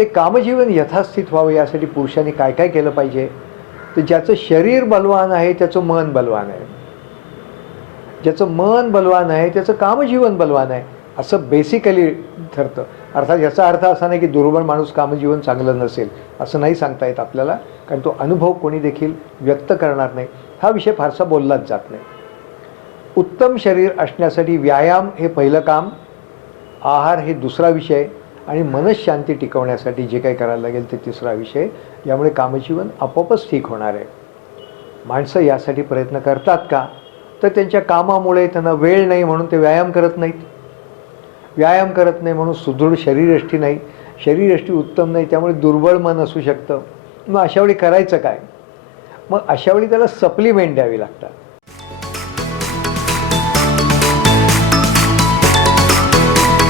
ते कामजीवन यथास्थित व्हावं यासाठी पुरुषांनी काय काय केलं पाहिजे? तर ज्याचं शरीर बलवान आहे त्याचं मन बलवान आहे, ज्याचं मन बलवान आहे त्याचं कामजीवन बलवान आहे, असं बेसिकली ठरतं. अर्थात याचा अर्थ असा नाही की दुर्बल माणूस कामजीवन चांगलं नसेल असं नाही सांगता येत आपल्याला, कारण तो अनुभव कोणी देखील व्यक्त करणार नाही. हा विषय फारसा बोललाच जात नाही. उत्तम शरीर असण्यासाठी व्यायाम हे पहिलं काम, आहार हे दुसरा विषय आणि मनःशांती टिकवण्यासाठी जे काही करायला लागेल ते तिसरा विषय. यामुळे कामजीवन आपोआपच ठीक होणार आहे. माणसं यासाठी प्रयत्न करतात का? तर त्यांच्या कामामुळे त्यांना वेळ नाही म्हणून ते व्यायाम करत नाहीत. व्यायाम करत नाही म्हणून सुदृढ शरीरयष्टी नाही, शरीरयष्टी उत्तम नाही, त्यामुळे दुर्बळ मन असू शकतं. मग अशावेळी करायचं काय? मग अशावेळी त्याला सप्लिमेंट द्यावी लागतात.